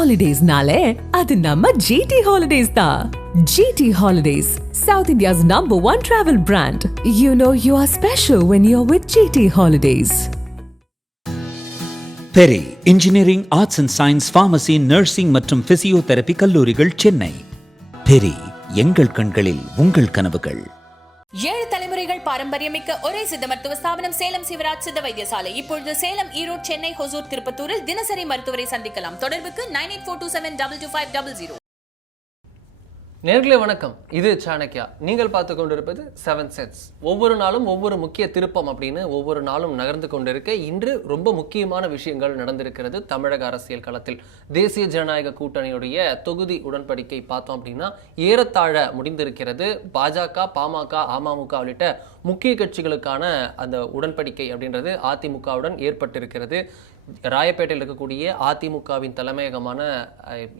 Holidays-nale, adu namma GT Holidays da. GT Holidays, South India's #1 travel brand. You know you are special when you're with GT Holidays. Peri engineering, arts and science, pharmacy, nursing மற்றும் physiotherapy கல்லூரிகள் சென்னை. பெரி, எங்கள் கண்களில் உங்கள் கனவுகள். 7 தலைமுறைகள் பாரம்பரியமிக்க ஒரே சித்த மருத்துவ ஸ்தாபனம் சேலம் சிவராஜ் சித்த வைத்தியசாலை. இப்பொழுது சேலம், ஈரோடு, சென்னை, ஹொசூர், திருப்பத்தூரில் தினசரி மருத்துவரை சந்திக்கலாம். தொடர்புக்கு 9842722500. நேர்களே வணக்கம், இது சாணக்கியா. நீங்கள் பார்த்து கொண்டிருப்பது 7 சென்ஸ். ஒவ்வொரு நாளும் ஒவ்வொரு முக்கிய திருப்பம் அப்படின்னு ஒவ்வொரு நாளும் நகர்ந்து கொண்டிருக்க இன்று ரொம்ப முக்கியமான விஷயங்கள் நடந்திருக்கிறது தமிழக அரசியல் களத்தில். தேசிய ஜனநாயக கூட்டணியுடைய தொகுதி உடன்படிக்கை பார்த்தோம் அப்படின்னா ஏறத்தாழ முடிந்திருக்கிறது. பாஜக, பாமக, அமமுக உள்ளிட்ட முக்கிய கட்சிகளுக்கான அந்த உடன்படிக்கை அப்படின்றது அதிமுகவுடன் ஏற்பட்டிருக்கிறது. ராயப்பேட்டையில் இருக்கக்கூடிய அதிமுகவின் தலைமையகமான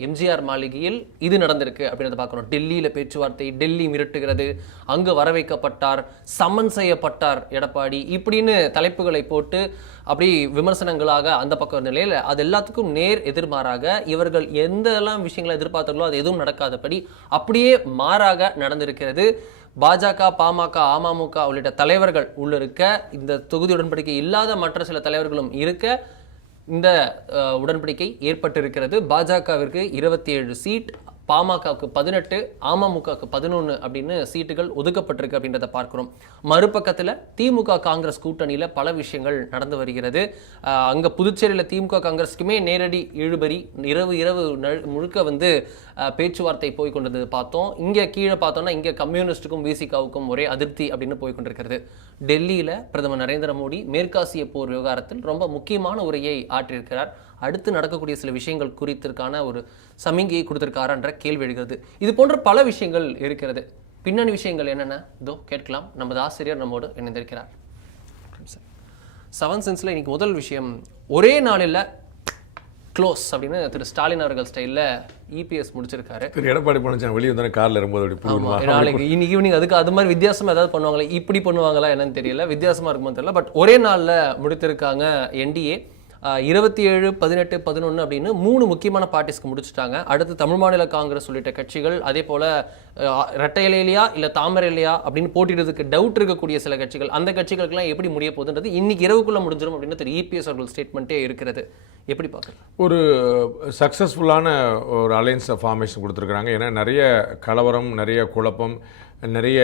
எம்ஜிஆர் மாளிகையில் இது நடந்திருக்கு அப்படின்றத பார்க்கணும். டெல்லியில் பேச்சுவார்த்தை, டெல்லி மிரட்டுகிறது, அங்கு வரவைக்கப்பட்டார், சம்மன் செய்யப்பட்டார் எடப்பாடி, இப்படின்னு தலைப்புகளை போட்டு அப்படி விமர்சனங்களாக அந்த பக்கம் நிலையில் அது எல்லாத்துக்கும் நேர் எதிர்மாறாக இவர்கள் எந்தெல்லாம் விஷயங்களை எதிர்பார்த்தார்களோ அது எதுவும் நடக்காதபடி அப்படியே மாறாக நடந்திருக்கிறது. பாஜக, பாமக, அமமுக உள்ளிட்ட தலைவர்கள் உள்ளிருக்க, இந்த தொகுதி உடன்படிக்கை இல்லாத மற்ற சில தலைவர்களும் இருக்க இந்த உடன்படிக்கை ஏற்பட்டிருக்கிறது. பாஜகவிற்கு 27 சீட், பாமகவுக்கு 18, அமமுகவுக்கு 11 அப்படின்னு சீட்டுகள் ஒதுக்கப்பட்டிருக்கு அப்படின்றத பார்க்கிறோம். மறுபக்கத்தில் திமுக காங்கிரஸ் கூட்டணியில் பல விஷயங்கள் நடந்து வருகிறது. அங்கே புதுச்சேரியில் திமுக காங்கிரஸுக்குமே நேரடி இழுபறி, இரவு முழுக்க பேச்சுவார்த்தை போய் கொண்டது பார்த்தோம். இங்கே கீழே பார்த்தோம்னா இங்கே கம்யூனிஸ்டுக்கும் விசிகாவுக்கும் ஒரே அதிருப்தி அப்படின்னு போய் கொண்டிருக்கிறது. டெல்லியில் பிரதமர் நரேந்திர மோடி மேற்காசிய போர் விவகாரத்தில் ரொம்ப முக்கியமான உரையை ஆற்றியிருக்கிறார். அடுத்து நடக்கக்கூடிய சில விஷயங்கள் குறித்திற்கான ஒரு சமிகையை கொடுத்திருக்காருன்ற கேள்வி எழுகிறது. இது போன்ற பல விஷயங்கள் இருக்கிறது. பின்னணி விஷயங்கள் என்னென்ன இதோ கேட்கலாம். நமது ஆசிரியர் நம்மோடு இணைந்திருக்கிறார். 7 சென்ஸ்ல இன்னைக்கு முதல் விஷயம், ஒரே நாளில் க்ளோஸ் அப்படின்னு திரு ஸ்டாலின் அவர்கள் ஸ்டைலில் இபிஎஸ் முடிச்சிருக்காரு. திரு எடப்பாடி பழனிசாமி வெளியே வந்தாலும் காரில் இருக்கும்போது நாளைக்கு இன்னைக்கு ஈவினிங் அதுக்கு அது மாதிரி வித்தியாசமா ஏதாவது பண்ணுவாங்களா, இப்படி பண்ணுவாங்களா என்னன்னு தெரியல, வித்தியாசமா இருக்குமோ தெரியல. பட் ஒரே நாளில் முடித்திருக்காங்க என்டிஏ. 27, 18, 11 அப்படின்னு 3 முக்கியமான பார்ட்டிஸ்க்கு முடிச்சுட்டாங்க. அடுத்து தமிழ் மாநில காங்கிரஸ் உள்ளிட்ட கட்சிகள், அதே போல இரட்டை இலையிலையா இல்லை தாமரை இல்லையா அப்படின்னு போட்டிடுறதுக்கு டவுட் இருக்கக்கூடிய சில கட்சிகள், அந்த கட்சிகளுக்கெல்லாம் எப்படி முடிய போகுதுன்றது இன்னைக்கு இரவுக்குள்ள முடிஞ்சிடும் அப்படின்னு திரு இபிஎஸ் அவர்கள் ஸ்டேட்மெண்ட்டே இருக்கிறது. எப்படி பார்க்குறேன்? ஒரு சக்ஸஸ்ஃபுல்லான ஒரு அலையன்ஸ் ஃபார்மேஷன் கொடுத்துருக்குறாங்க. ஏன்னா நிறைய கலவரம், நிறைய குழப்பம், நிறைய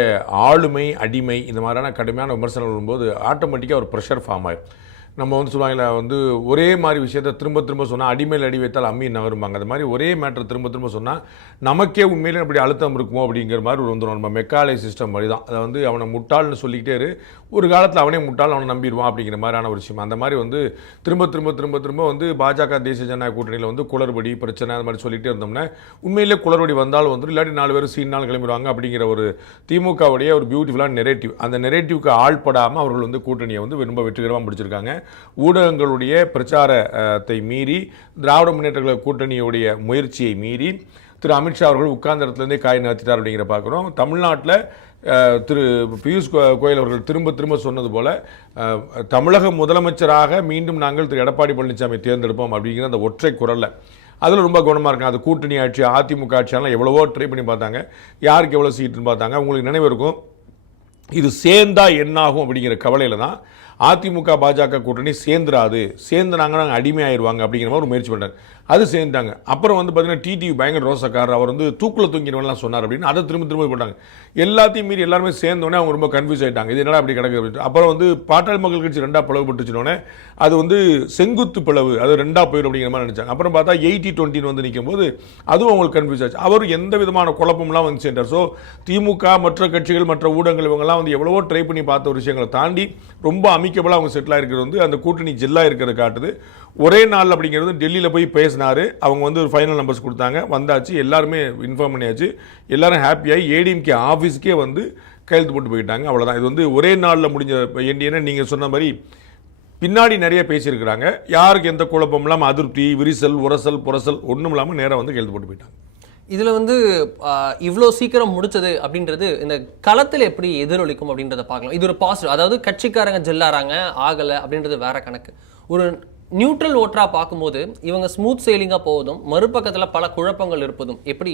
ஆளுமை, அடிமை, இந்த மாதிரியான கடுமையான விமர்சனம் வரும்போது ஆட்டோமேட்டிக்காக ஒரு ப்ரெஷர் ஃபார்ம் ஆயிடும். நம்ம சொல்லுவாங்களே ஒரே மாதிரி விஷயத்தை திரும்ப சொன்னால் அடிமையில் அடி வைத்தால் அம்மி நகரும்பாங்க. அது மாதிரி ஒரே மேட்டரை திரும்ப சொன்னால் நமக்கே உண்மையிலே அப்படி அழுத்தம் இருக்குமோ அப்படிங்கிற மாதிரி ஒரு வந்துடும். நம்ம மெக்காலே சிஸ்டம் மாதிரி தான். அதை அவனை முட்டாள்னு சொல்லிக்கிட்டே இரு, ஒரு காலத்தில் அவனே முட்டாள், அவனை நம்பிடுவான் அப்படிங்கிற மாதிரியான ஒரு விஷயம். அந்த மாதிரி திரும்ப பாஜக தேசிய ஜனநாயக கூட்டணியில் குளறுபடி பிரச்சனை அது மாதிரி சொல்லிகிட்டே இருந்தோம்னா உண்மையிலே குளறுபடி வந்தாலும் இல்லாட்டி 4 பேர் சீனால் கிளம்பிடுவாங்க அப்படிங்கிற ஒரு திமுகவுடைய ஒரு பியூட்டிஃபுல்லான நெரேட்டிவ். அந்த நெரேட்டிவ்க்கு ஆள்படாமல் அவர்கள் கூட்டணியை ரொம்ப வெற்றிகரமாக முடிச்சிருக்காங்க. ஊடகங்களுடைய பிரச்சாரத்தை மீறி, திராவிட முன்னேற்ற கழக கூட்டணியுடைய முயற்சியை மீறி திரு அமித்ஷா அவர்கள் உட்கார்ந்த இடத்துலேருந்தே காய் நகர்த்திட்டார் அப்படிங்கிற பார்க்குறோம். தமிழ்நாட்டில் திரு பியூஷ் கோயல் அவர்கள் திரும்ப சொன்னது போல தமிழக முதலமைச்சராக மீண்டும் நாங்கள் திரு எடப்பாடி பழனிசாமி தேர்ந்தெடுப்போம் அப்படிங்கிற அந்த ஒற்றை குரலில் அதில் ரொம்ப கவனமாக இருக்காங்க. அது கூட்டணி ஆட்சி, அதிமுக ஆட்சியெல்லாம் எவ்வளவோ ட்ரை பண்ணி பார்த்தாங்க, யாருக்கு எவ்வளோ சீட்டுன்னு பார்த்தாங்க. உங்களுக்கு நினைவு இருக்கும், இது சேர்ந்தா என்னாகும் அப்படிங்கிற கவலையில் தான் அதிமுக பாஜக கூட்டணி சேர்ந்து நாங்கள் அடிமையாயிருவாங்க அப்படிங்கிற மாதிரி ஒரு முயற்சி பண்ணுறாங்க. அது சேர்ந்தாங்க. அப்புறம் பார்த்தீங்கன்னா டிடிவி பயங்கர ரோசக்காரர், அவர் தூக்கில் தூங்கிடுவேன்லாம் சொன்னார் அப்படின்னு அதை திரும்ப போட்டாங்க. எல்லாத்தையும் மீறி எல்லாருமே சேர்ந்தோடனே அவங்க ரொம்ப கன்ஃபியூஸ் ஆகிட்டாங்க, இது என்னடா அப்படி கிடக்கு அப்படின்னு. அப்புறம் பாட்டாளி மக்கள் கட்சி 2ஆக பிளவுபட்டுச்சுனோடனே அது செங்குத்து பிளவு, அது 2ஆக போயிடும் அப்படிங்கிற மாதிரி நினச்சாங்க. அப்புறம் பார்த்தா 80-20 நிற்கும் போது அதுவும் அவங்களுக்கு கன்ஃபியூஸ் ஆச்சு. அவர் எந்த விதமான குழப்பம்லாம் சேர்ந்தார். ஸோ திமுக, மற்ற கட்சிகள், மற்ற ஊடகங்கள் இவங்கெல்லாம் எவ்வளவோ ட்ரை பண்ணி பார்த்த ஒரு விஷயங்களை தாண்டி ரொம்ப அமிக்கபலாக அவங்க செட்டில் ஆகிருக்கிறது அந்த கூட்டணி ஜெல்லாக இருக்கிறது காட்டுது. ஒரே நாள் அப்படிங்கிறது டெல்லியில் போய் பேசினார். அவங்க ஒரு ஃபைனல் நம்பர்ஸ் கொடுத்தாங்க, வந்தாச்சு, எல்லாருமே இன்ஃபார்ம் பண்ணியாச்சு, எல்லாரும் ஹாப்பியாகி ஏடிஎம்கே ஆஃபீஸ்க்கே கையெழுத்து போட்டு போயிட்டாங்க. அவ்வளோதான். இது ஒரே நாளில் முடிஞ்ச ஏன்னா நீங்கள் சொன்ன மாதிரி பின்னாடி நிறைய பேசியிருக்கிறாங்க. யாருக்கு எந்த குழப்பம் இல்லாமல், அதிருப்தி, விரிசல், உரசல், புரசல் ஒன்றும் இல்லாமல் நேராக கையெழுத்து போட்டு போயிட்டாங்க. இதில் இவ்வளோ சீக்கிரம் முடிச்சது அப்படின்றது இந்த களத்தில் எப்படி எதிரொலிக்கும் அப்படின்றத பார்க்கலாம். இது ஒரு பாசிட்டிவ். அதாவது கட்சிக்காரங்க ஜெல்லாராங்க, ஆகலை அப்படின்றது வேற கணக்கு. ஒரு நியூட்ரல் ஓட்டரா பார்க்கும்போது இவங்க ஸ்மூத் செயிலிங்கா போவதும் மறுபக்கத்துல பல குழப்பங்கள் இருப்பதும் எப்படி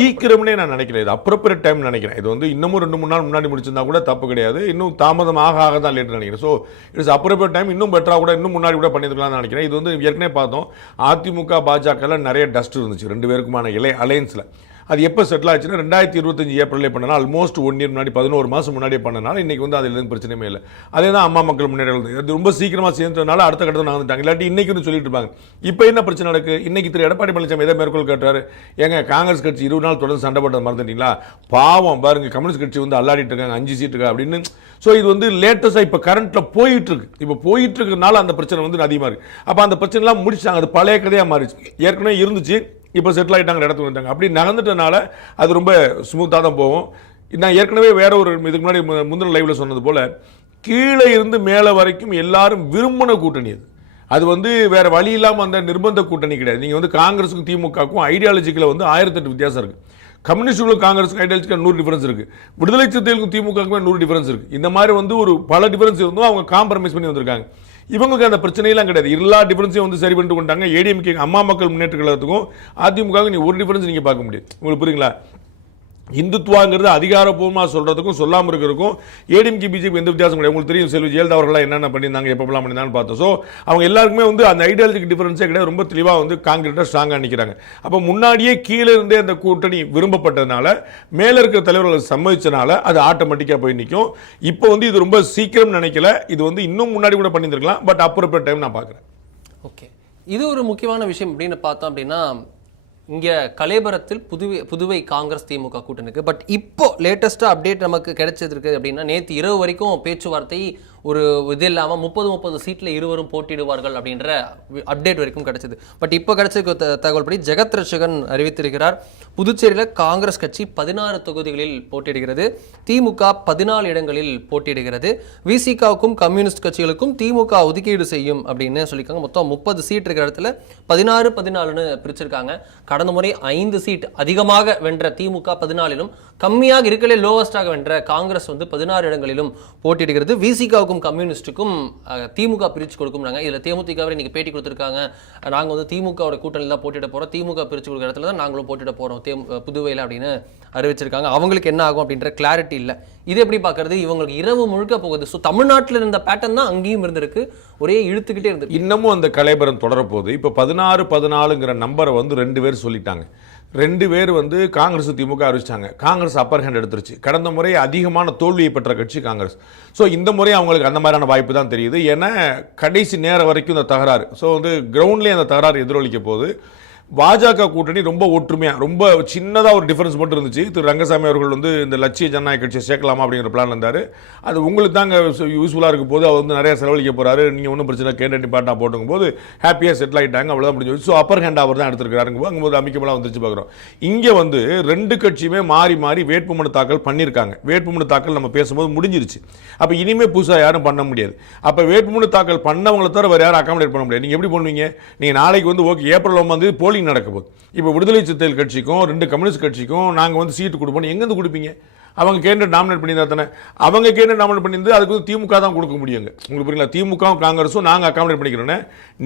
சீக்கிரம்னே நான் நினைக்கிறேன். இது அப்ரோப்ரியேட் டைம் நினைக்கிறேன். இது வந்து இன்னமும் 2-3 நாள் முன்னாடி முடிச்சிருந்தா கூட தப்பு கிடையாது. இன்னும் தாமதம் ஆக தான் லேட் நினைக்கிறேன். So it's appropriate time. இன்னும் பெட்டரா கூட இன்னும் முன்னாடி கூட பண்ணிருக்கலாம்னு நினைக்கிறேன். இது வந்து ஏற்கனவே பார்த்தோம், அதிமுக பாஜக நிறைய டஸ்ட் இருந்துச்சு 2 பேருக்குமான அலையன்ஸ்ல. அது எப்போ செட்டில் ஆச்சுன்னா 2025 ஏப்ரலே பண்ணனால ஆல்மோஸ்ட் 1 இயர் முன்னாடி 11 மாதம் முன்னாடியே பண்ணனால இன்னைக்கு வந்து அதில் எதுவும் பிரச்சனையுமே இல்லை. அதே தான் அம்மா மக்கள் முன்னேற்றம் அது ரொம்ப சீக்கிரமாக சேர்ந்ததுனால அடுத்த கட்டத்தில் நான் வந்துட்டாங்க. இல்லாட்டி இன்னைக்கு சொல்லிட்டு இருப்பாங்க. இப்போ என்ன பிரச்சனை நடக்கு? இன்னைக்கு திரு எடப்பாடி பழனிசாமி எதை மேற்கொள் கேட்டாரு, ஏங்க காங்கிரஸ் கட்சி 20 நாள் தொடர்ந்து சண்டை போட்டது மறந்துட்டீங்களா, பாவம் பாருங்க கம்யூனிஸ்ட் கட்சி வந்து அல்லாடிட்டு இருக்காங்க 5 சீட் இருக்கா அப்படின்னு. ஸோ இது வந்து லேட்டஸ்டாக இப்போ கரண்ட்ல போயிட்டு இருக்கு. இப்போ போயிட்டு இருக்கிறதுனால அந்த பிரச்சனை வந்து அதிகமாக இருக்கு. அப்போ அந்த பிரச்சனைலாம் முடிச்சாங்க. அது பழைய கதையாக மாறிச்சு. ஏற்கனவே இருந்துச்சு, இப்போ செட்டில் ஆகிட்டாங்க, இடத்துக்கு வந்துட்டாங்க. அப்படி நகர்ந்துட்டனால அது ரொம்ப ஸ்மூத்தாக தான் போகும். நான் ஏற்கனவே வேற ஒரு இதுக்கு முன்னாடி முந்தின லைவ்ல சொன்னது போல கீழே இருந்து மேலே வரைக்கும் எல்லாரும் விரும்பின கூட்டணி அது. அது வந்து வேற வழி இல்லாமல் அந்த நிர்பந்த கூட்டணி கிடையாது. நீங்கள் வந்து காங்கிரஸுக்கும் திமுகவுக்கும் ஐடியாலஜிக்கில் வந்து 1008 வித்தியாசம் இருக்கு. கம்யூனிஸ்டுகளுக்கும் காங்கிரஸுக்கும் ஐடியாலஜிக்கு 100 டிஃபரன்ஸ் இருக்கு. விடுதலை சிறுத்தைகளுக்கும் திமுகவுக்குமே 100 டிஃபரன்ஸ் இருக்கு. இந்த மாதிரி வந்து ஒரு பல டிஃபரன்ஸ் இருந்தும் அவங்க காம்ப்ரமைஸ் பண்ணி வந்திருக்காங்க. இவங்களுக்கு அந்த பிரச்சனையெல்லாம் கிடையாது. எல்லா டிஃபரன்ஸையும் வந்து சரி பண்ணிட்டு கொண்டாங்க. ஏடிஎம்கே அம்மா மக்கள் முன்னேற்ற கழகத்துக்கும் அதிமுக நீ ஒரு டிஃபரன்ஸ் நீங்க பார்க்க முடியும். உங்களுக்கு புரியுங்களா? இந்துத்துவாங்கிறது அதிகாரப்பூர்வமாக சொல்றதுக்கும் சொல்லாமல் இருக்கிறதுக்கும் ஏடிஎம்கே பிஜேபி எந்த வித்தியாசம் கிடையாது. உங்களுக்கு தெரியும் செல்வி ஜெயலலிதா அவர்களாம் என்னென்ன பண்ணியிருந்தாங்க, எப்பப்பெல்லாம் பண்ணியிருந்தான்னு பார்த்தோம். ஸோ அவங்க எல்லாருக்குமே வந்து அந்த ஐடியாலஜிக்கு டிஃபரன்ஸே கிடையாது. ரொம்ப தெளிவாக வந்து காங்கிரீட்டாக ஸ்ட்ராங்காக நிற்கிறாங்க. அப்போ முன்னாடியே கீழே இருந்தே அந்த கூட்டணி விரும்பப்பட்டதுனால மேலே இருக்கிற தலைவர்கள் சம்மதிச்சனால அது ஆட்டோமேட்டிக்காக போய் நிற்கும். இப்போ வந்து இது ரொம்ப சீக்கிரம் நினைக்கல. இது வந்து இன்னும் முன்னாடி கூட பண்ணியிருக்கலாம். பட் அப்புறம் டைம் நான் பார்க்குறேன். ஓகே, இது ஒரு முக்கியமான விஷயம் அப்படின்னு பார்த்தோம் அப்படின்னா இங்கே கலேபரத்தில் புதுவை காங்கிரஸ் திமுக கூட்டணிக்கு. பட் இப்போ லேட்டஸ்ட்டாக அப்டேட் நமக்கு கிடைச்சதுருக்கு அப்படின்னா நேற்று இரவு வரைக்கும் பேச்சுவார்த்தை ஒரு இது இல்லாமல் 30 சீட்டில் இருவரும் போட்டியிடுவார்கள் அப்படின்ற அப்டேட் வரைக்கும் கிடைச்சது. பட் இப்போ கிடைச்ச தகவல் படி ஜெகத் ரட்சகன் அறிவித்திருக்கிறார், புதுச்சேரியில் காங்கிரஸ் கட்சி 16 தொகுதிகளில் போட்டியிடுகிறது, திமுக 14 இடங்களில் போட்டியிடுகிறது, விசிகாவுக்கும் கம்யூனிஸ்ட் கட்சிகளுக்கும் திமுக ஒதுக்கீடு செய்யும் அப்படின்னு சொல்லியிருக்காங்க. மொத்தம் 30 சீட் இருக்கிற இடத்துல 16-14ன்னு பிரிச்சிருக்காங்க. கடந்த முறை 5 சீட் அதிகமாக வென்ற திமுக 14லும் கம்மியாக இருக்கலே லோவஸ்டாக வென்ற காங்கிரஸ் வந்து 16 இடங்களிலும் போட்டியிடுகிறது. விசிகாவுக்கும் கம்யூனிஸ்டுக்கும் திமுக பிரிச்சு கொடுக்குறாங்க. இதுல தேமுதிக இன்னைக்கு பேட்டி கொடுத்திருக்காங்க, நாங்க வந்து திமுக கூட்டணியில் தான் போட்டியிட போறோம், திமுக பிரிச்சு கொடுக்குற இடத்துல தான் நாங்களும் போட்டியிட போறோம் புதுவையில் அப்படின்னு அறிவிச்சிருக்காங்க. அவங்களுக்கு என்ன ஆகும் அப்படின்ற கிளாரிட்டி இல்லை. இது எப்படி பார்க்கறது? இவங்களுக்கு இரவு முழுக்க போகுது. ஸோ தமிழ்நாட்டில் இருந்த பேட்டர்ன் தான் அங்கேயும் இருந்திருக்கு, ஒரே இழுத்துக்கிட்டே இருந்து இன்னமும் அந்த கலைபரம் தொடரப்போகுது. இப்போ 16-14ங்கிற நம்பரை வந்து 2 பேர் சொல்லிட்டாங்க. 2 பேர் வந்து காங்கிரஸ் திமுக அறிவிச்சாங்க. காங்கிரஸ் அப்பர் ஹேண்ட் எடுத்துருச்சு. கடந்த முறை அதிகமான தோல்வியை பெற்ற கட்சி காங்கிரஸ். ஸோ இந்த முறை அவங்களுக்கு அந்த மாதிரியான வாய்ப்பு தான் தெரியுது. ஏன்னா கடைசி நேரம் வரைக்கும் இந்த தகராறு, ஸோ வந்து கிரவுண்ட்லேயே அந்த தகராறு எதிரொலிக்க போகுது. பாஜக கூட்டணி ரொம்ப ஒற்றுமையாக ரொம்ப சின்னதாக ஒரு டிஃபரன்ஸ் மட்டும் இருந்துச்சு. திரு ரங்கசாமி அவர்கள் வந்து இந்த லட்சிய ஜனநாயக கட்சியை சேர்க்கலாமா அப்படிங்கிற பிளான் இருந்தார். அது உங்களுக்கு தாங்க யூஸ்ஃபுல்லாக இருக்கும் போது அவர் வந்து நிறைய செலவழிக்க போகிறாரு, நீங்கள் ஒன்றும் பிரச்சனை கேண்டட் டிபார்ட்டாக போட்டுக்கும் போது ஹாப்பியாக செட்டில் ஆகிட்டாங்க, அவ்வளோதான் முடிஞ்சு. ஸோ அப்பர் ஹேண்ட் அவர் தான் எடுத்துருக்காருங்க அங்கும்போது அமைக்கப்பலாம் வந்துருச்சு பார்க்குறோம். இங்கே வந்து 2 கட்சியுமே மாறி மாறி வேட்புமனு தாக்கல் பண்ணியிருக்காங்க. வேட்புமனு தாக்கல் நம்ம பேசும்போது முடிஞ்சிருச்சு. அப்போ இனிமேல் புதுசாக யாரும் பண்ண முடியாது. அப்போ வேட்புமனு தாக்கல் பண்ணவங்களை தவிர வேறு யாரும் அகாமடேட் பண்ண முடியாது. நீங்கள் எப்படி பண்ணுவீங்க? நீங்கள் நாளைக்கு வந்து ஓகே ஏப்ரல் 9 போலிங் நடக்க போகுது. இப்போ விடுதலை சிறுத்தைகள் கட்சிக்கும் 2 கம்யூனிஸ்ட் கட்சிக்கும் நாங்கள் வந்து சீட்டு கொடுப்போம், எங்கேருந்து கொடுப்பீங்க? அவங்க கேண்டட் நாமினேட் பண்ணியிருந்தா தானே. அவங்க கேண்டட் நாமினேட் பண்ணியிருந்து அதுக்கு வந்து திமுக தான் கொடுக்க முடியுங்க. உங்களுக்கு புரியல? திமுகவும் காங்கிரஸும் நாங்கள் அகாமடேட் பண்ணிக்கிறோன்னே.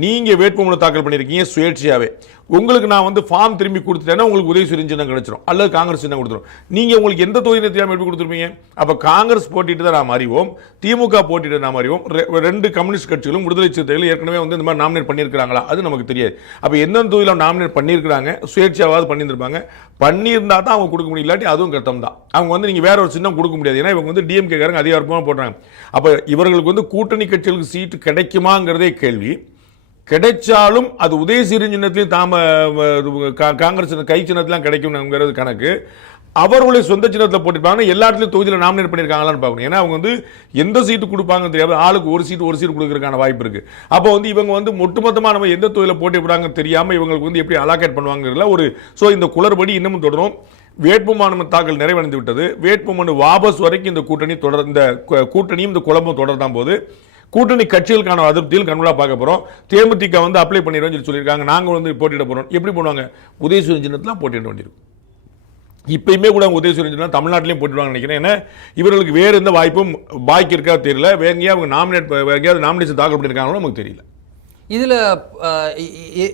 நீங்கள் வேட்புமனு தாக்கல் பண்ணியிருக்கீங்க சுயேட்சையாகவே. உங்களுக்கு நான் வந்து ஃபார்ம் திரும்பி கொடுத்துட்டேன்னா உங்களுக்கு உதயசூரியன் சின்னம் கிடைச்சிடும், அல்லது காங்கிரஸ் சின்னம் கொடுத்துரும். நீங்கள் உங்களுக்கு எந்த தொகுதியை தெரியாமல் எப்படி கொடுத்துருப்பீங்க? அப்போ காங்கிரஸ் போட்டிட்டு தான் நாம் அறிவோம், திமுக போட்டிட்டு நாம் அறிவோம். 2 கம்யூனிஸ்ட் கட்சிகளும் விடுதலை சிறுத்தைகளும் ஏற்கனவே வந்து இந்த மாதிரி நாமினேட் பண்ணியிருக்கிறாங்களா அது நமக்கு தெரியாது. அப்போ எந்தெந்த தொகுதியில் நாமினேட் பண்ணியிருக்கிறாங்க, சுயேட்சையாவது பண்ணியிருந்திருப்பாங்க. பண்ணியிருந்தா தான் அவங்க கொடுக்க முடியும், இல்லாட்டி அதுவும் கட்டம் தான். அவங்க வந்து நீங்கள் வேற ஒரு சின்னம் கொடுக்க முடியாது. ஏன்னா இவங்க வந்து டிஎம்கே காரங்க அதிகாரப்பூர்வமாக போடுறாங்க. அப்போ இவர்களுக்கு வந்து கூட்டணி கட்சிகளுக்கு சீட்டு கிடைக்குமாங்கிறதே கேள்வி. கிடைச்சாலும் அது உதயசூரியன் சின்னத்திலையும் காங்கிரஸ் கை சின்னத்திலாம் கிடைக்கும்ங்கிறது கணக்கு. அவர்களுடைய சொந்த சின்னத்தில் போட்டிருப்பாங்க. எல்லா இடத்துலையும் தொகுதியில் நாமினேட் பண்ணியிருக்காங்களான்னு பார்க்கணும். ஏன்னா அவங்க வந்து எந்த சீட்டு கொடுப்பாங்க தெரியாது, ஆளுக்கு ஒரு சீட்டு கொடுக்கறதுக்கான வாய்ப்பு இருக்கு. அப்போ வந்து இவங்க வந்து ஒட்டுமொத்தமாக நம்ம எந்த தொகுதியில் போட்டி போடுறாங்க தெரியாமல் இவங்களுக்கு வந்து எப்படி அலாக்கேட் பண்ணுவாங்கிறதுல ஒரு ஸோ இந்த குளறுபடி இன்னமும் தொடரும். வேட்புமனு தாக்கல் நிறைவடைந்து விட்டது. வேட்புமனு வாபஸ் வரைக்கும் இந்த கூட்டணி இந்த கூட்டணியும் இந்த குழம்பும் தொடர்தான் போது கூட்டணி கட்சிகளுக்கான அதிருப்தியில் கண்கூடா பார்க்க போறோம். தேமுதிக வந்து அப்ளை பண்ணிடுவோம் சொல்லியிருக்காங்க. நாங்கள் வந்து போட்டியிட போறோம். எப்படி பண்ணுவாங்க? உதயசூரியன் சின்னத்தில் போட்டியிட வேண்டியிருக்கும். இப்பயுமே கூட உதயசூரியன் சின்னம் தமிழ்நாட்டிலையும் போட்டிடுவாங்க நினைக்கிறேன். ஏன்னா இவர்களுக்கு வேறு எந்த வாய்ப்பும் பாக்கி இருக்கா தெரியல. வேற எங்கேயாவது அவங்க நாமினேஷன் தாக்கல் பண்ணியிருக்காங்களோ நமக்கு தெரியல. இதில்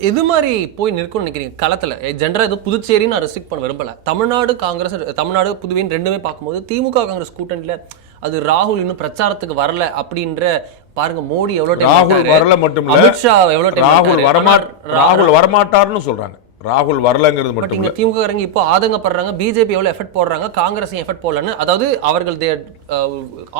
எது மாதிரி போய் நிற்கும்னு நினைக்கிறீங்க களத்தில்? ஜென்ரலாக எதுவும் புதுச்சேரி நான் ரெஸ்ட்ரிக்ட் பண்ண விரும்பலை. தமிழ்நாடு புதுவைன்னு ரெண்டுமே பார்க்கும்போது திமுக காங்கிரஸ் கூட்டணியில் அது ராகுல் இன்னும் பிரச்சாரத்துக்கு வரல அப்படின்ற பாருங்க. மோடி எவ்வளவு ராகுல் வரல மட்டும் இல்ல, அமித்ஷா எவ்வளவு ராகுல் வரமாட்டார்னு சொல்றாங்க. ராகுல் வரலங்கிறது மட்டும் இல்ல, திமுக காரங்க இப்போ ஆதங்கப்படுறாங்க. பிஜேபி எவ்வளவு எஃபர்ட் போடுறாங்க, காங்கிரஸ் எஃபர்ட் போடலன்னு. அதாவது அவர்கள்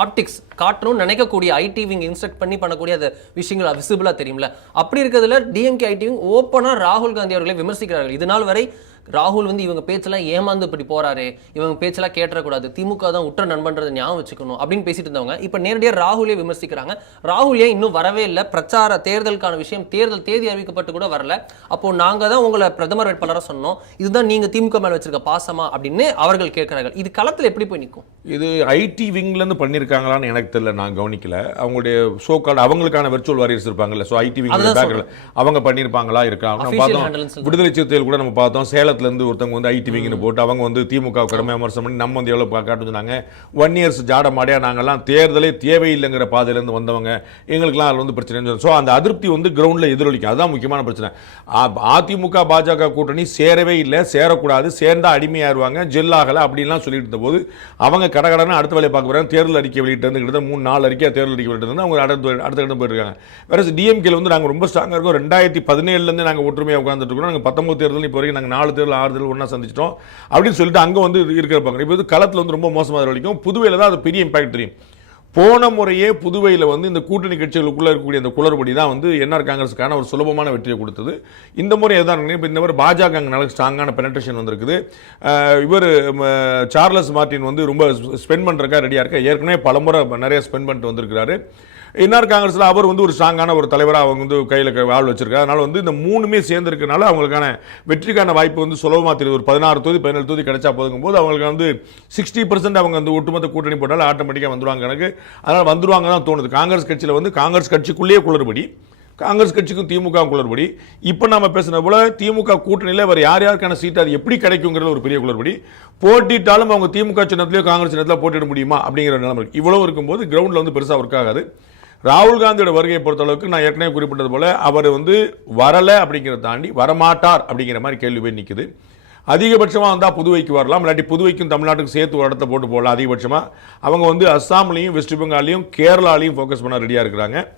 ஆப்டிக்ஸ் காட்டணும்னு நினைக்கக்கூடிய ஐடி விங் இன்ஸ்ட்ரக்ட் பண்ணி பண்ணக்கூடிய அந்த விஷயங்கள் விசிபிளா தெரியும்ல. அப்படி இருக்கிறதுல டிஎம்கே ஐடி விங் ஓப்பனா ராகுல் காந்தி அவர்களை விமர்சிக்கிறார்கள். இதனால் வரை ராகுல் இவங்க பேச்செல்லாம் ஏமாந்து இப்படி போறாரு, இவங்க பேச்செல்லாம் கேட்டக்கூடாது, திமுக தான் உற்ற நண்பன்றதை ஞாபகம் வச்சுக்கணும் அப்படின்னு பேசிட்டு இருந்தவங்க இப்ப நேரடியாக ராகுலே விமர்சிக்கிறாங்க. ராகுல் ஏன் இன்னும் வரவே இல்லை, பிரச்சார தேர்தலுக்கான விஷயம் தேர்தல் தேதி அறிவிக்கப்பட்டு கூட வரல, அப்போ நாங்க தான் உங்களை பிரதமர் வேட்பாளராக சொன்னோம், இதுதான் நீங்க திமுக மேல வச்சிருக்க பாசமா அப்படின்னு அவர்கள் கேட்கிறார்கள். இது களத்தில் எப்படி போய் நிற்கும்? இது ஐடி விங்ல இருந்து பண்ணிருக்காங்களான்னு எனக்கு தெரியல, நான் கவனிக்கல. அவங்களுடைய சோ கால்டு அவங்களுக்கான வெர்ச்சுவல் வாரியர்ஸ் இருப்பாங்கல்ல, சோ ஐடி விங் அவங்க பண்ணிருப்பாங்களா இருக்காங்க. விடுதலை சிறுத்தைகள் கூட நம்ம பார்த்தோம், சேலம் இருந்து ஒருத்தவங்க வந்து ஐடி விங்னு போட்டு அவங்க வந்து திமுக கடமை விமர்சனம் பண்ணி நம்ம வந்து எவ்வளவு காட்டு சொன்னாங்க. 1 இயர்ஸ் ஜாட மாடியா நாங்கெல்லாம் தேர்தலே தேவையில்லைங்கிற பாதையில இருந்து வந்தவங்க, எங்களுக்குலாம் அதில் வந்து பிரச்சனை. ஸோ அந்த அதிருப்தி வந்து கிரவுண்ட்ல எதிரொலிக்கும், அதுதான் முக்கியமான பிரச்சனை. அதிமுக பாஜக கூட்டணி சேரவே இல்லை, சேரக்கூடாது, சேர்ந்தா அடிமையாயிருவாங்க, ஜெல் ஆகலை அப்படின்லாம் சொல்லிட்டு இருந்த போது அவங்க கடகடன்னு அடுத்த வேலையை பார்க்க போறாங்க. தேர்தல் அறிக்கை வெளியிட்டு இருந்து கிட்ட 3-4 அறிக்கை தேர்தல் அறிக்கை வெளியிட்டு இருந்து அவங்க அடுத்த இடம் போயிருக்காங்க. வேற டிஎம்கேல வந்து நாங்கள் ரொம்ப ஸ்ட்ராங்காக இருக்கோம். 2017 இருந்து நாங்கள் ஒற்றுமையாக உட்கார்ந்துட்டு இருக்கோம். நாங்கள் 19 தேர்தல் இப்போ வரைக்கும் நாங்கள் 4 தேர்தல் 6 தேர்தல் ஒன்றா சந்திச்சிட்டோம் அப்படின்னு சொல்லிட்டு அங்கே வந்து இருக்கிறப்பாங்க. இப்போ வந்து களத்தில் வந்து ரொம்ப மோசமாக வரைக்கும் புதுவையில் தான் அது பெரிய இம்பாக்ட் தெரியும். போன முறையே புதுவையில் வந்து இந்த கூட்டணி கட்சிகளுக்குள்ள இருக்கக்கூடிய அந்த குளறுபடி தான் வந்து என்ஆர் காங்கிரஸுக்கான ஒரு சுலபமான வெற்றியை கொடுத்தது. இந்த முறை எதான் இப்போ இந்த முறை பாஜக நல்ல ஸ்ட்ராங்கான பெனட்ரேஷன் வந்திருக்குது. இவர் சார்லஸ் மார்டின் வந்து ரொம்ப ஸ்பெண்ட் பண்ணுறக்கா ரெடியாக இருக்கா, ஏற்கனவே பலமுறை நிறைய ஸ்பெண்ட் பண்ணிட்டு வந்திருக்கிறாரு. என்ஆர் காங்கிரஸில் அவர் வந்து ஒரு ஸ்ட்ராங்கான ஒரு தலைவராக அவங்க வந்து கையில் வாழ் வச்சிருக்காரு. அதனால வந்து இந்த 3மே சேர்ந்துருக்கனால அவங்களுக்கான வெற்றிக்கான வாய்ப்பு வந்து சுலபமாக தெரியுது. ஒரு 16 தொகுதி 17 தொகுதி கிடைச்சா போதுங்கும் போது அவங்களுக்கு வந்து 60% அவங்க வந்து ஒட்டுமொத்த கூட்டணி போட்டாலும் ஆட்டோமேட்டிக்காக வந்துருவாங்க எனக்கு. அதனால் வந்துருவாங்க தான் தோணுது. காங்கிரஸ் கட்சியில் வந்து காங்கிரஸ் கட்சிக்குள்ளேயே குளறுபடி, காங்கிரஸ் கட்சிக்கும் திமுக குளறுபடி. இப்போ நம்ம பேசுன போல திமுக கூட்டணியில் வேறு யார் யாருக்கான சீட் அது எப்படி கிடைக்குங்கிறது ஒரு பெரிய குளறுபடி. போட்டிட்டாலும் அவங்க திமுக சின்னத்திலேயோ காங்கிரஸ் சின்னத்தில் போட்டிட முடியுமா அப்படிங்கிற நிலைமை இவ்வளவு இருக்கும்போது கிரவுண்டில் வந்து பெருசாக ஒர்க் ஆகாது. ராகுல் காந்தியோட வருகையை பொறுத்தளவுக்கு நான் ஏற்கனவே குறிப்பிட்டது போல அவர் வந்து வரலை அப்படிங்கிறத தாண்டி வரமாட்டார் அப்படிங்கிற மாதிரி கேள்வி போய் நிற்குது. அதிகபட்சமாக வந்தால் புதுவைக்கு வரலாம், இல்லாட்டி புதுவைக்கும் தமிழ்நாட்டுக்கு சேர்த்து ஒரு இடத்த போட்டு போடலாம். அதிகபட்சமாக அவங்க வந்து அஸ்ஸாம்லையும் வெஸ்ட் பெங்காலையும் கேரளாலையும் ஃபோக்கஸ் பண்ண ரெடியாக இருக்கிறாங்க.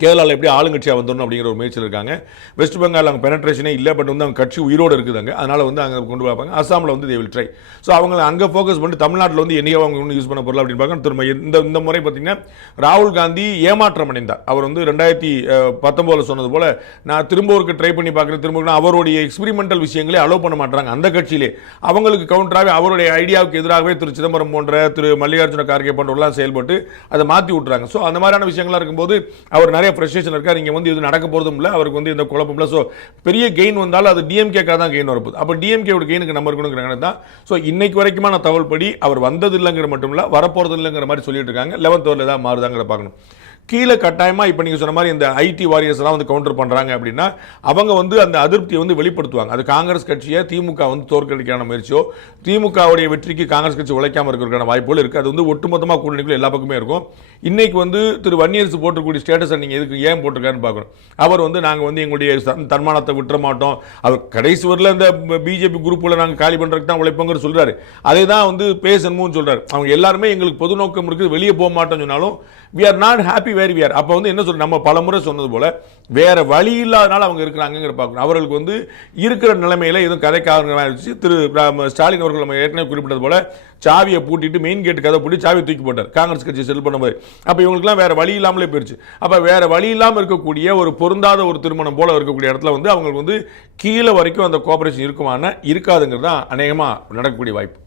கேரளாவில் எப்படி ஆளுங்கட்சியாக வந்துடணும் அப்படிங்கிற ஒரு முயற்சியில் இருக்காங்க. வெஸ்ட் பெங்கால் அங்கே பெனட்ரேஷனே இல்லை, பட் வந்து அவங்க கட்சி உயிரோடு இருக்குதுங்க, அதனால் வந்து அங்கே கொண்டு பார்ப்பாங்க. அஸ்ஸாமில் வந்து தே வில் ட்ரை. ஸோ அவங்க அங்கே ஃபோக்கஸ் பண்ணி தமிழ்நாட்டில் வந்து என்னையோ அவங்க ஒன்று யூஸ் பண்ண பொருள் அப்படின்னு பார்க்க திரும்ப இந்த முறை பார்த்தீங்கன்னா ராகுல் காந்தி ஏமாற்றம் அடைந்தார். அவர் வந்து 2019 சொன்னது போல் நான் திரும்ப ஒரு ட்ரை பண்ணி பார்க்குறேன், திரும்ப அவருடைய எக்ஸ்பெரிமெண்டல் விஷயங்களே அலோவ் பண்ண மாட்டாங்க அந்த கட்சியிலே. அவங்களுக்கு கவுண்டராகவே அவருடைய ஐடியாவுக்கு எதிராகவே திரு சிதம்பரம் போன்ற திரு மல்லிகார்ஜுன கார்கே போன்றவர்களாம் செயல்பட்டு அதை மாற்றி விட்டுறாங்க. ஸோ அந்த மாதிரியான விஷயங்கள்லாம் இருக்கும்போது அவர் நிறைய ஃப்ரஸ்ட்ரேஷன் இருக்கார். இங்கே வந்து இது நடக்க போகிறதும் இல்லை, அவருக்கு வந்து இந்த குழப்பம் இல்லை. ஸோ பெரிய கெயின் வந்தாலும் அது டிஎம்கேக்காக தான் கெயின் வரப்போகுது. அப்போ டிஎம்கேவோட கெயினுக்கு நம்ம இருக்கணுங்கிறாங்க தான். ஸோ இன்னைக்கு வரைக்குமான தகவல் படி அவர் வந்தது இல்லைங்கிற மட்டும் இல்லை, வரப்போகிறது இல்லைங்கிற மாதிரி சொல்லிட்டு இருக்காங்க. 11th ஓவரில் தான் மாறுதாங்கிற பார்க்கணும். கீழே கட்டாயமாக இப்போ நீங்கள் சொன்ன மாதிரி இந்த ஐடி வாரியர்ஸ்லாம் வந்து கவுண்டர் பண்ணுறாங்க அப்படின்னா அவங்க வந்து அந்த அதிருப்தியை வந்து வெளிப்படுத்துவாங்க. அது காங்கிரஸ் கட்சியை திமுக வந்து தோற்கடிக்கான முயற்சியோ திமுகவுடைய வெற்றிக்கு காங்கிரஸ் கட்சி உழைக்காமல் இருக்கிறதுக்கான வாய்ப்புகள் இருக்குது. அது வந்து ஒட்டுமொத்தமாக கூட்டணிக்குள்ள எல்லா பக்கமே இருக்கும். இன்னைக்கு வந்து திரு வன்னியரசு போட்டிருக்கூடிய ஸ்டேட்டஸை நீங்கள் எதுக்கு ஏன் போட்டிருக்காருன்னு பார்க்கணும். அவர் வந்து நாங்கள் வந்து எங்களுடைய தன்மானத்தை விட்டுற மாட்டோம், அவர் கடைசி வரல இந்த பிஜேபி குரூப்பில் நாங்கள் காலி பண்ணுறதுக்கு தான் உழைப்போங்கிற சொல்கிறாரு. அதே தான் வந்து பேசணும்னு சொல்கிறார். அவங்க எல்லாருமே எங்களுக்கு பொது நோக்கம் இருக்குது, வெளியே போக மாட்டோம்னு சொன்னாலும் we are not happy where we are. அப்போ வந்து என்ன சொல்ற, நம்ம பலமுறை சொன்னது போல வேற வழி இல்லாதனால அவங்க இருக்கிறாங்கிற பார்க்கணும். அவர்களுக்கு வந்து இருக்கிற நிலைமையில எதுவும் கதைக்காக திரு ஸ்டாலின் அவர்கள் நம்ம ஏற்கனவே குறிப்பிட்டது போல சாவியை பூட்டிட்டு மெயின் கேட் கதை பூட்டி சாவியை தூக்கி போட்டார் காங்கிரஸ் கட்சி செல் பண்ணும்போது. அப்போ இவங்களுக்குலாம் வேற வழி இல்லாமலே போயிடுச்சு. அப்போ வேற வழி இல்லாமல் இருக்கக்கூடிய ஒரு பொருந்தாத ஒரு திருமணம் போல இருக்கக்கூடிய இடத்துல வந்து அவங்களுக்கு வந்து கீழே வரைக்கும் அந்த கோஆபரேஷன் இருக்குமான இருக்காதுங்கிறது தான் அநேகமாக நடக்கக்கூடிய வாய்ப்பு.